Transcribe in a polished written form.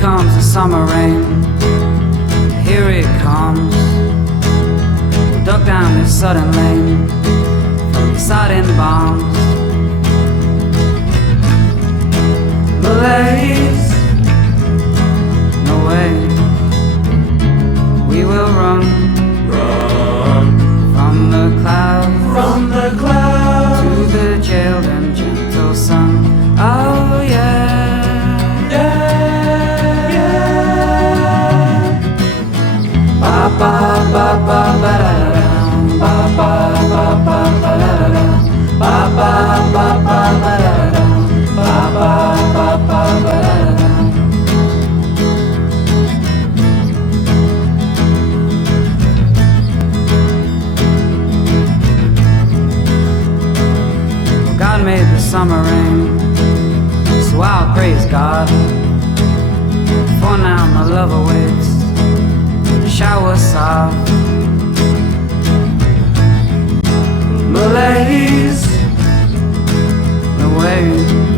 comes the summer rain. Here it comes. We'll duck down this sudden lane from the sudden bombs. Malaise, no way. We will run, Run from the clouds, from the clouds to the jailed and gentle sun. Oh yeah, yeah, yeah. ba ba ba ba ba da da, ba ba ba ba ba da da, ba ba ba ba ba da da, ba ba ba ba ba da da. God made the summer rain, so I'll praise God. For now my love awaits, the shower soft. Malaise, no way.